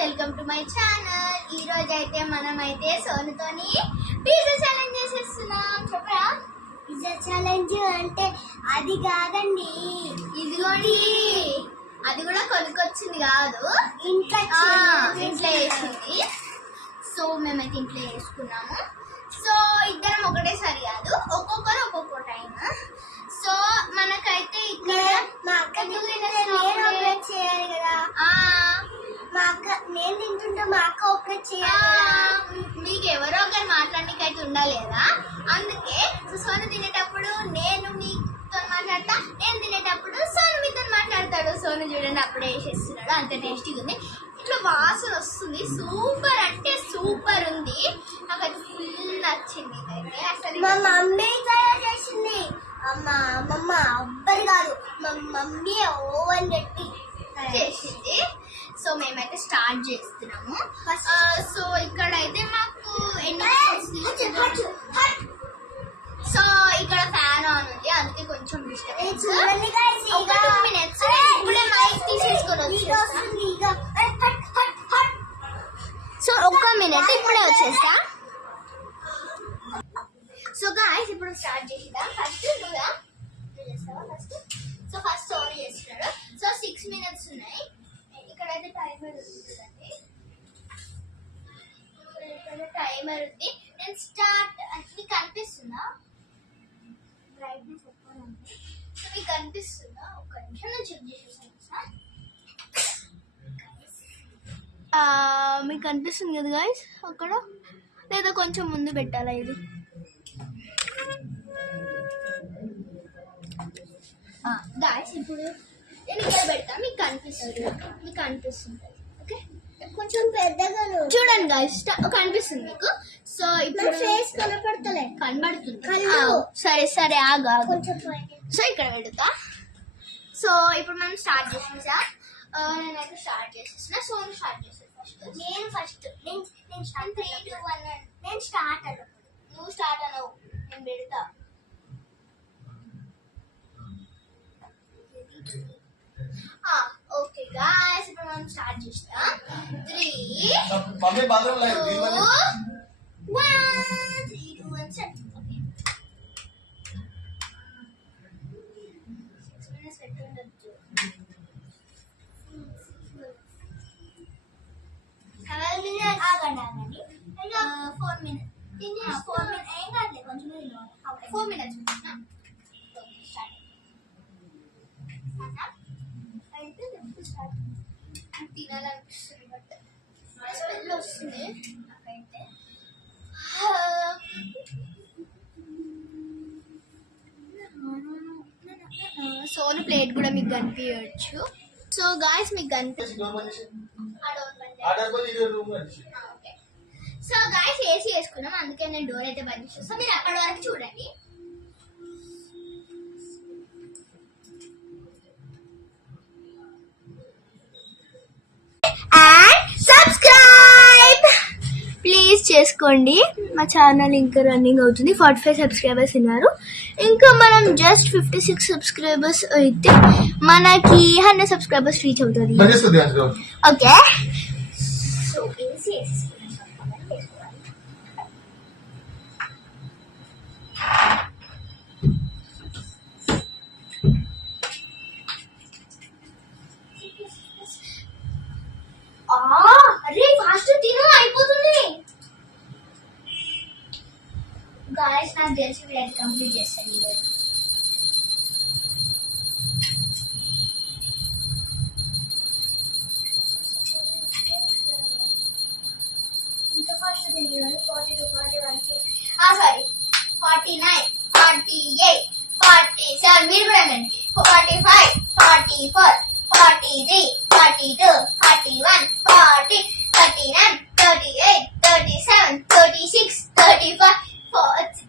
Welcome to my channel. ఈ రోజు అయితే మనమైతే సోనుతోని పిజ్జా ఛాలెంజ్ చేసేస్తున్నాం. చెప్పరా పిజ్జా ఛాలెంజ్ అంటే అది కాదండి, ఇదిగోండి. అది కూడా కొనుక్కొచ్చింది కాదు, ఇంట్లో చేసింది. సో మేమైతే ఇంట్లో చేసుకున్నాము. సో ఇద్దరం ఒకటేసారి కాదు, ఒక్కొక్కరు ఒక్కొక్క టైం. సో మనకైతే ఇక్కడ మా అక్క ఆపరేట్ చేయాలి కదా, మా అక్క నేను తింటుంటే మా అక్క ఆపరేట్ చేయాలి. మీకు ఎవరో ఒకరు మాట్లాడడానికి అయితే ఉండాలి కదా, అందుకే సోను తినేటప్పుడు నేను మీతో మాట్లాడతా, నేను తినేటప్పుడు సోను మీతో మాట్లాడతాడు. సోను చూడండి అప్పుడే వేసేస్తున్నాడు, అంత టేస్టీగా ఉంది. ఇట్లా వాసన వస్తుంది, సూపర్ అంటే సూపర్ ఉంది. నాకు అది ఫుల్ నచ్చింది. అసలు మా మమ్మీ తయారు చేసింది. అమ్మమ్మ అబ్బరి కాదు, మా మమ్మీ ఓవెన్ పెట్టి చేసింది. సో మేమైతే స్టార్ట్ చేస్తున్నాము. సో ఇక్కడైతే మాకు సో ఇక్కడ ఫ్యాన్ ఆన్ ఉంది, అందుకే కొంచెం డిస్టర్బెన్స్. ఒక 2 minutes ఇప్పుడే మైక్ తీసేసుకొని వచ్చేస్తాను. సో ఒక్క మినిట్ ఇప్పుడే వచ్చేస్తా. సో గాయ్స్ ఇప్పుడు స్టార్ట్ చేద్దాం. ఫస్ట్ నువ్వా చేస్తావా? సో ఫస్ట్ సోను చేస్తున్నాడు. సో 6 minutes ఉన్నాయి. ఇక్కడైతే టైమర్ ఉంది కదండి, ఇక్కడ టైమర్ ఉంది. నేను స్టార్ట్. మీకు కనిపిస్తుందా? బ్రైట్నెస్ ఎక్కువ ఉంది. సో మీకు కనిపిస్తుందా? ఒక్క నిమిషం నేను చెక్ చేసేసాను. మీకు కనిపిస్తుంది కదా గాయ్స్ అక్కడ, లేదా కొంచెం ముందు పెట్టాలా? ఇది గాయ్స్ ఇప్పుడు నేను ఇక్కడ పెడతా, మీకు కనిపిస్తుంది. ఓకే, కొంచెం పెద్దగా చూడండి గాయ్స్, కనిపిస్తుంది మీకు. సో ఇప్పుడు ఫేస్ కనపడతలే, కనబడుతుంది. కళ్ళు. సరే సరే ఆగా. కొంచెం సో ఇక్కడ పెడతా. సో ఇప్పుడు మనం స్టార్ట్ చేసేసా. నేనైతే స్టార్ట్ చేసేసిన. సో స్టార్ట్ చేసేది ఫస్ట్. నేను ఫస్ట్ నేను 3, 2, 1 నేను స్టార్ట్ అను. నువ్వు స్టార్ట్ అనవు, నేను పెడతా. ఓకే గాయ్స్ ఇప్పుడు మనం స్టార్ట్ చేస్తా. 3, 2, 1 సెట్. Okay 6 minutes పెట్టుండొచ్చు. 7 minutes ఆగండి. 4 minutes. 4 minutes ఏం కాదులే, కొంచెం 4 minutes పెట్టినా. స్టార్ట్ అయితే స్టార్ట్. తినాలనిపిస్తుంది, బట్ స్మెల్ వస్తుంది నాకైతే. సోను ప్లేట్ కూడా మీకు కనిపించవచ్చు. సో గాయ్స్ మీకు కనిపిస్తుంది. సో గాయ్స్ ఏసీ వేసుకున్నాం, అందుకే నేను డోర్ అయితే బంద్ చేస్తాను. సో మీరు అప్పటి వరకు చూడండి. సబ్స్క్రైబ్ ప్లీజ్ చేసుకోండి. మా ఛానల్ ఇంకా రన్నింగ్ అవుతుంది. 45 సబ్స్క్రైబర్స్ ఉన్నారు. ఇంకా మనం జస్ట్ 56 సబ్స్క్రైబర్స్ అయితే మనకి 100 సబ్స్క్రైబర్స్ రీచ్ అవుతుంది. ఓకే సో అరే ఫాస్ట్ తిను, అయిపోతుంది. గాయ్స్ నాకు తెలిసి వీడియో కంప్లీట్ చేస్తాను ఈరోజు. ఇంత ఫాస్ట్ తింటున్నాను. 42, 41, సారీ 49, 48, 47 మీరు కూడా అనండి. 45, 44, 43, 42, 41, 40, 39, 38, 37, 36, 35, 40.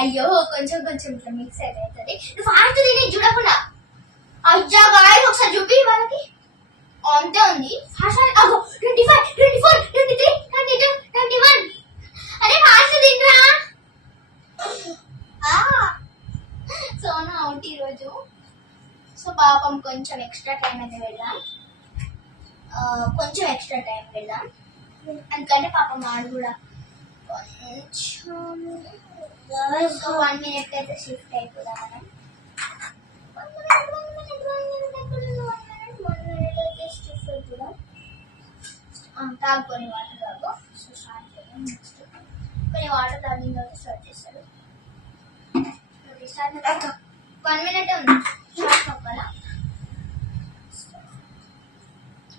అయ్యో కొంచెం ఇట్లా మిక్స్ అవుతుంది. ఫాస్ట్ తిని చూడకుండా అజ్జా గాయస్ ఒకసారి చూపి వాళ్ళకి. అంతే ఉంది. ఫాస్ట్ 25, 24, 23, 22, 21. అరే ఫాస్ట్ తింటరా. సోను అవుట్ ఈరోజు. సో పాపం కొంచెం ఎక్స్ట్రా టైం అయితే పెడదాం. కొంచెం ఎక్స్ట్రా టైం పెడదాం, ఎందుకంటే పాపం వాడు కూడా కొంచెం 1 minute అయితే షిఫ్ట్ అయిపోదాం మనం. 1 minute అయితే షిఫ్ట్ అయిపోదాం. తాగుకొని వాటర్ తాగు. సో స్టార్ట్ చేద్దాం. నెక్స్ట్ కొన్ని వాటర్ తాగిన తర్వాత స్టార్ట్ చేస్తాడు. 1 minute ఉంది. స్టార్ట్ నొక్కాలా?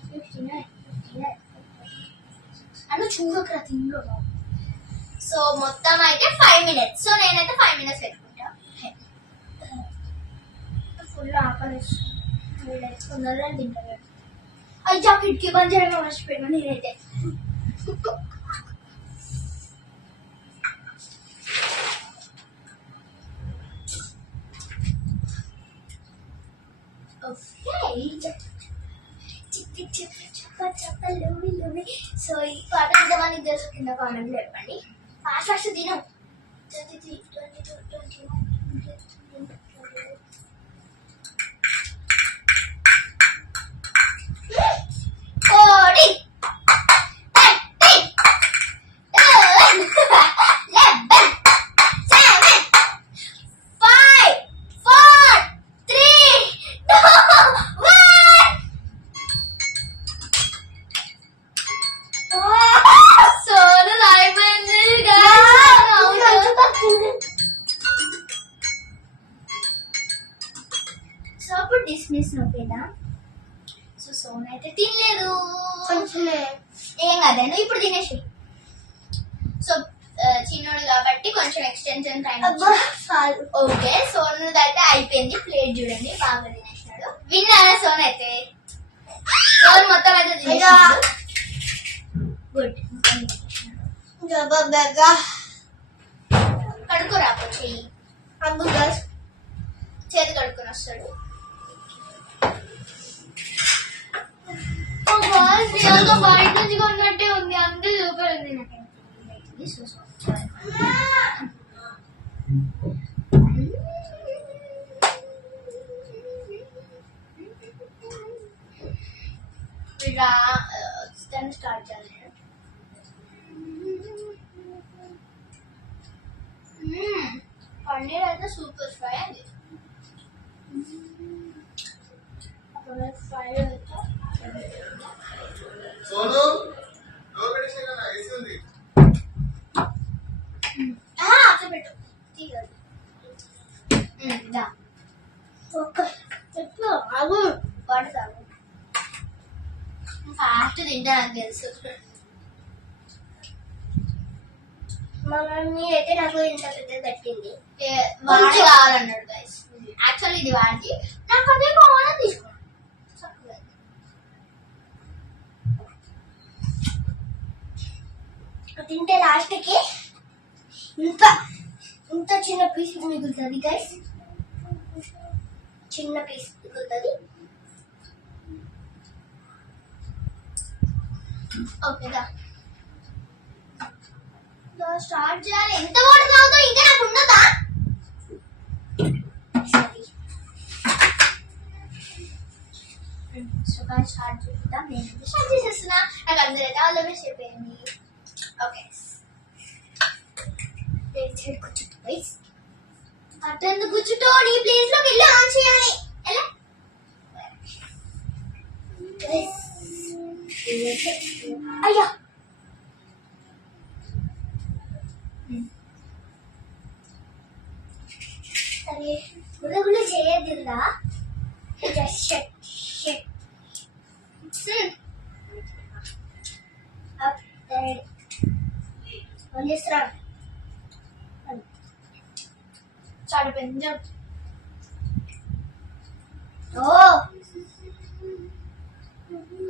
59 అను చూడకరా తిండ్రు. సో మొత్తం అయితే 5 minutes. సో నేనైతే 5 minutes పెట్టుకుంటా. ఫుల్ ఆకలి తొందరగా తింటాను. అయ్యా కిటికీ బంద్ చేయడం మర్చిపోయాను నేనైతే. సో ఈ పాట ఎంతమందికి తెలుసు కింద కామెంట్ చెప్పండి. ఫాస్ట్ ఫాస్ట్ తిను. 23, 22, 21, 22. కోడి 30, 11, 7, 5, 4, 3, 2, 1. సోను అయిపోయింది. సో అప్పుడు డిస్మిస్ నొక్కేదా. సో సోను అయితే తినలేదు. ఏం కాదా, నువ్వు ఇప్పుడు తినేసి. సో చిన్నోడు కాబట్టి కొంచెం ఎక్స్టెన్షన్ టైం. ఓకే, సోను అయితే అయిపోయింది. ప్లేట్ చూడండి, బాగా తినేసినాడు. విన్నారా సోను అయితే? సోను మొత్తం అయితే తినేసినాడు. గుడ్. కడుక్కోరా చెయ్యి. చేతి కడుక్కొని వస్తాడు. బయట నుంచి కొన్నట్టే ఉంది, అంతే సూపర్ ఉంది. దాన్ని స్టార్ట్ చేయాలి. పన్నీర్ అయితే సూపర్ ఫ్రై అది. ఫ్రై అయితే సోను లోకేషన్ నా ఏసీ ఉంది. అక్కడ పెట్టు. తీయదు. దా. ఓకే. చెప్పు. ఆగు. వాటర్ తాగు. ఫాస్ట్ తింటా నాకు తెలుసు. మా మమ్మీ అయితే నాకు ఇంత పెద్ద పెట్టింది. వాడి కావాలన్నాడు గైస్. యాక్చువల్లీ ఇది వాడిది. నాకు అదే కావాలని తీసుకున్నాను. తింటే లాస్ట్ కి ఇంత చిన్న పీస్ మిగులుతుంది గైస్. చిన్న పీస్ మిగులుతుంది. ఓకేదా స్టార్ట్ చేయాలి. ఎంత వాటర్ తాగుతావు ఇంకా నాకు ఉండదా? స్టార్ట్ చేద్దాం. నేను స్టార్ట్ చేసేస్తున్నా. నాకు అందరైతే ఆల్ ద బెస్ట్ అయిపోయింది. ఓకే, అటెందు కూర్చుంటో నీ ప్లేస్ లోకి వెళ్ళి ఆన్ చేయాలి. ఎలా అయ్యా సరే గురుగులు చేయదిల్లా. చాలా పెద్ద. ఓ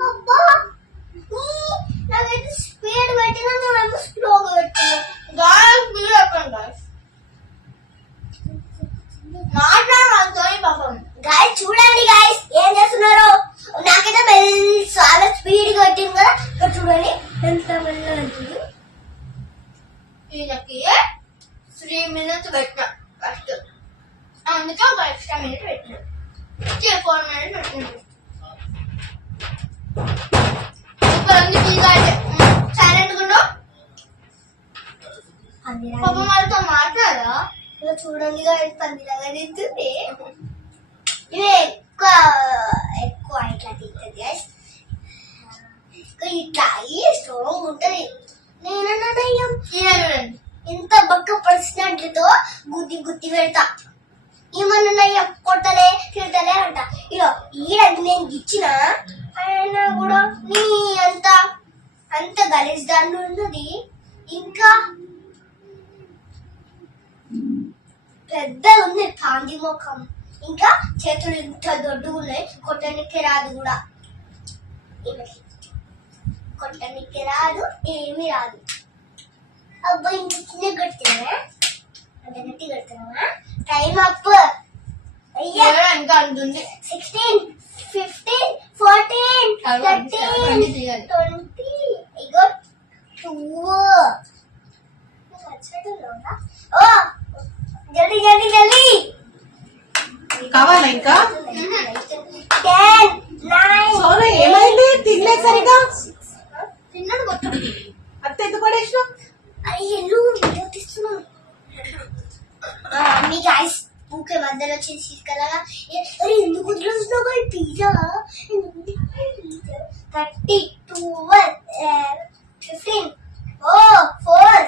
అబ్బా, నాకైతే స్పీడ్ పెట్టినా నువ్వేమో స్లోగా పెట్టినా. గాయస్ చూడండి గాయస్ ఏం చేస్తున్నారు. నాకైతే చాలా స్పీడ్ గా వచ్చింది కదా. ఇక్కడ చూడండి ఎంత మెల్లగా వచ్చింది. వీళ్ళకి 3 minutes పెట్టినా ఫస్ట్, అందుకే ఒక ఎక్స్ట్రా మినిట్ పెట్టినా. 4 minutes పెట్టినా. ఇప్పుడు ఉంది పందిలాగా తింటుంది. ఇవి ఎక్కువ ఎక్కువ ఇట్లా తింటుంది గైస్. ఇట్లా స్ట్రాంగ్ ఉంటది. నేను ఇంత బక్క పర్సనాలిటీతో గుద్ది గుద్ది పెడతా. ఏమన్నా కొట్టలే తిడతలే అంట. ఇక ఈడది నేను ఇచ్చిన అయినా కూడా నీ అంత గలీజ్ దాన్ని ఉన్నది. ఇంకా పెద్ద ఉంది కాంది ముఖం. ఇంకా చేతులు ఇంత దొడ్డుగా ఉన్నాయి. కొట్టనికి రాదు కూడా. కొట్టనికి రాదు, ఏమీ రాదు. అబ్బాయి ఇంత చిన్న కడుతున్నా అంత గట్టి కడుతున్నా. Time up. అయ్యా ఇంకా ఉంటుంది. 16, 15, 14, 13, 20. ఇగో 2. ఓ జల్దీ జల్దీ జల్దీ. కావాలా ఇంకా 10, 9. సోనా ఏమైంది? తినలే సరిగా? తిన్నాడు కొట్టడు. అత్త ఎందుకు పడేసినావు? అరే ఎల్లు వీడియో తీస్తున్నాను. మీ గైస్ ఊకే మధ్యలో వచ్చేసి తీసుకెళ్ళగా అరే ఎందుకు వదిలేస్తున్నావు ఈ పిజ్జా? 30, 12, 15. 4,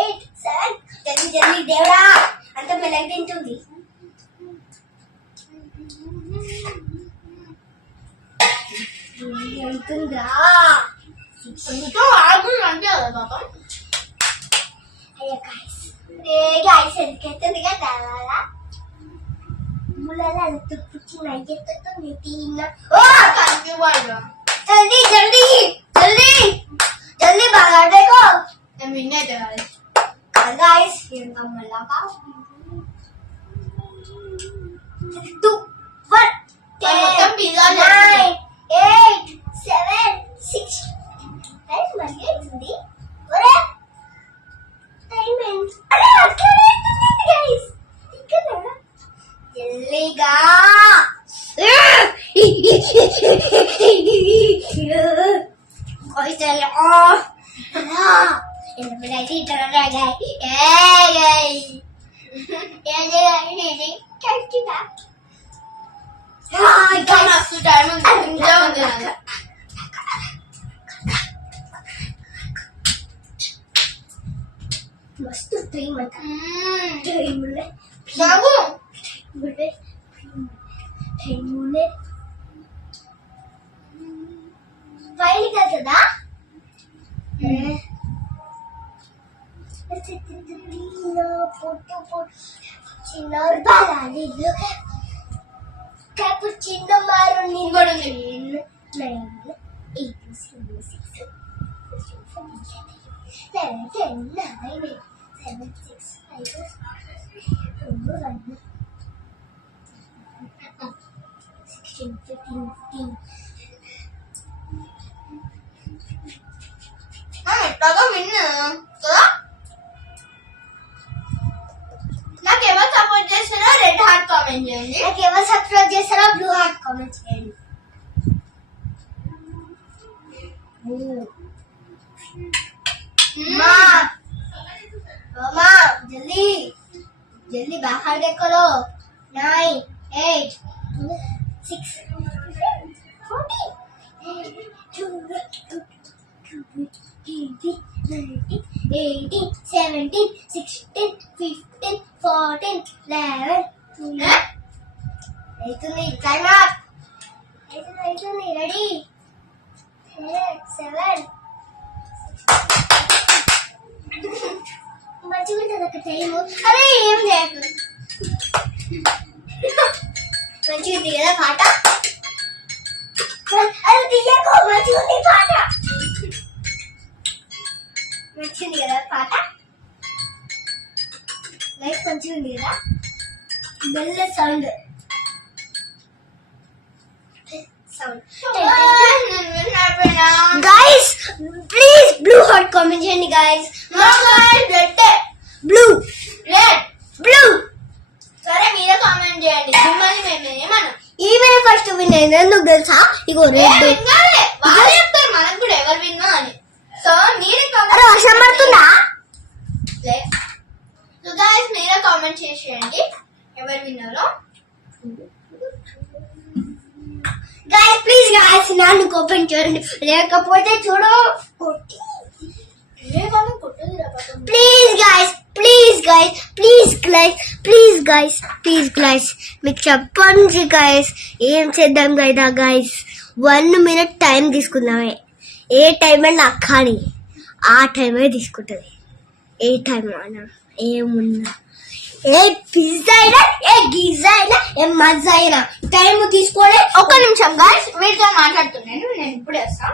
8, 7. జల్దీ జల్దీ దేవుడా అంత మెల్లగా తింటుంది. ఉంటుందా? ఇంకా ఆగులు అంటే కదా పాపం. అయ్యా గైస్ గైస్ ఎందుకైతుంది కదా ముళ్ళ తుప్పుకి నయ్యతో తిన్నా. థ్యాంక్ యూ బాయ్. జల్దీ జల్దీ జల్దీ జల్దీ బాగా देखो. నేను విన్ అయితే కాదు. గైస్ ఇంకా మళ్ళా 2, 1, మొత్తం పిజ్జా 9, 8, 7, 6. గైస్ మళ్ళీ అవుతుంది. ఒరే టైం ఎంత? అరే అట్లనే అవుతుంది గైస్. ఇక్కడ జల్లీగా మస్తు టైం ఉంది. ఇంకా ఉంది నాకు. మస్తు టైం అంట. బాబు బయలు కదా చిన్న చిన్న మారు ఇంకోటి ఉంది. 9, 8, 7, 6, 7, 10, 9, 7, 6, 5, 4, 1, 16, 15, 15. ఎట్లాగో విన్ కదా. నాకు ఎవరు సపోర్ట్ చేస్తారో రెడ్ హార్ట్ కామెంట్ చేయండి. నాకు ఎవరు సబ్స్క్రైబ్ చేస్తారో బ్లూ హార్ట్ కామెంట్ చేయండి. मामा जल्दी जल्दी बाहर देखो लो 9 8 6 14 18 17 16 15 14 11 అయితుంది టైం అప్ అయితుంది రెడీ 7 మంచిగా ఉంటుంది ఒక టైము. అరే ఏం చేయకు మంచిగా ఉంది కదా పాట. అది తీయకు మంచిగా ఉంది పాట. మంచిగా కదా పాట. లైఫ్ మంచిగా ఉంది కదా. బెల్ల sound guys please blue heart comment చేయండి guys. blue రెడ్ blue సరే మీరే కామెంట్ చేయండి. మిమ్మల్ని మేము ఏమన్నా ఈవెన్ ఫస్ట్ విన్ అయింది ఎందుకు తెలుసా? ఇగో రెడ్ వాళ్ళు చెప్తారు మనకు కూడా ఎవరు విన్నా అని. సో మీరే అరే వర్షం పడుతుందా? సో గైస్ మీరే కామెంట్ చేసేయండి. అందుకు ఓపెన్ చేయండి, లేకపోతే చూడు please guys please guys please guys please guys please guys మీకు చెప్పండి గైస్, ఏం చేద్దాం కదా గైస్, 1 minute టైం తీసుకుందామే. ఏ టైం అయినా కానీ ఆ టైమే తీసుకుంటుంది. ఏ టైం అయినా ఏమున్నా, ఏ పిజ్జా అయినా, ఏ గిజ్జా అయినా, ఏ మజ్జా అయినా టైం తీసుకొని ఒక్క నిమిషం గాయస్, వీటితో మాట్లాడుతున్నాను. నేను ఇప్పుడే వస్తా,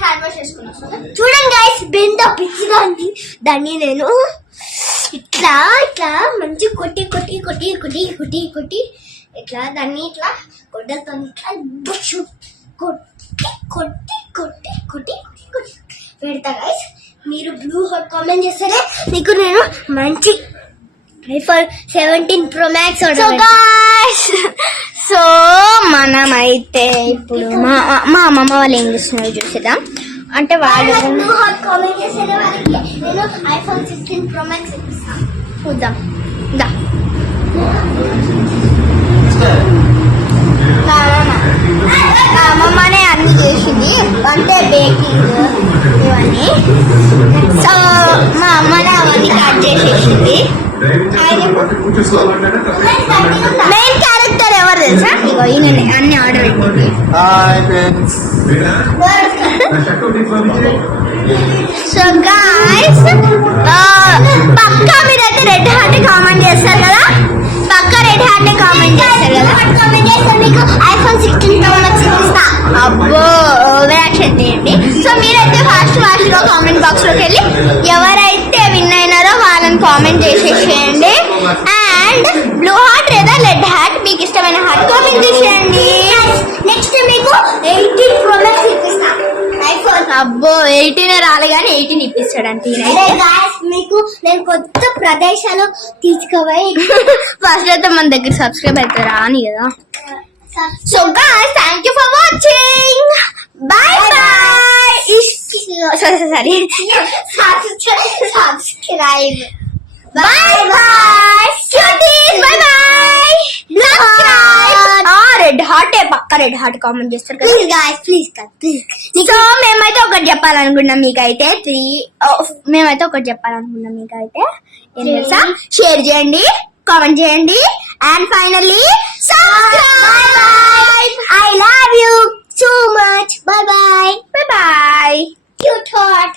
హ్యాండ్ వాష్ చేసుకుని వస్తాను. చూడండి గైస్, బెండ పిచ్చిగా ఉంది. దాన్ని నేను ఇట్లా ఇట్లా మంచి కొట్టి కొట్టి కొట్టి కొట్టి కొట్టి కొట్టి ఇట్లా దాన్ని ఇట్లా గొడ్డలతో ఇట్లా బుషు కొట్టి కొట్టి కొట్టి కొట్టి కొట్టి పెడతా గైస్. మీరు బ్లూ హాట్ కామెంట్ చేస్తేనే మీకు నేను మంచి iPhone 17 Pro Max so guys, so మనమైతే ఇప్పుడు మా అమ్మమ్మ వాళ్ళు ఏం చేస్తున్నారు చూసేద్దాం. అంటే వాళ్ళు బ్లూ హాట్ కామెంట్ చేస్తేనే వాళ్ళకి నేను iPhone 16 Pro Max ఇస్తాను. చూద్దాం. దా మా అమ్మమ్మనే అన్ని చేసింది, అంటే బేకింగ్ ఇవన్నీ. సో మా అమ్మనే అవన్నీ కట్ చేసేసింది. మెయిన్ క్యారెక్టర్ ఎవరు తెలుసా? ఇగో ఈయననే అన్ని ఆర్డర్ పెట్టింది. Hi friends. సో గాయ్స్, పక్కా మీరైతే రెడ్ హార్ట్ కామెంట్ చేస్తారు కదా, పక్కా రెడ్ హార్ట్ కామెంట్ చేస్తారు కదా. కామెంట్ చేస్తే మీకు iPhone 16 Pro Max ఇస్తా. అబ్బో ఓవర్ యాక్షన్ చేయండి. సో మీరైతే ఫాస్ట్ గా కామెంట్ బాక్స్ లోకి వెళ్ళి ఎవరైతే విన్ అయినారో వాళ్ళని కామెంట్ చేసేసేయండి. అండ్ బ్లూ హార్ట్ లేదా రెడ్ హార్ట్ మీకు ఇష్టమైన హార్ట్ కామెంట్ చేసేయండి. నెక్స్ట్ మీకు 18 Pro Max ఇప్పిస్తా iPhone. అబ్బో 18 రాలే కానీ 18 ఇప్పిస్తాడు అంటే. అరే guys, మీకు నేను కొత్త ప్రదేశాలు తీసుకుపోయి ఫస్ట్ అయితే మన దగ్గర సబ్స్క్రైబ్ అయితే రాని కదా. So guys, thank you for watching. Bye bye. Sorry. subscribe. Bye bye. Cuties, bye bye. Subscribe. Red heart పక్క రెడ్ హార్ట్ కామెంట్ చేస్తారు కదా. Please guys, please guys, please. So మేమైతే ఒకటి చెప్పాలనుకున్నాం మీకైతే మేమైతే ఒకటి చెప్పాలనుకున్నాం మీకైతే ఏం తెలుసా, షేర్ చేయండి, కామెంట్ చేయండి, and finally subscribe. I love you so much. Bye bye. Bye bye. Cute heart.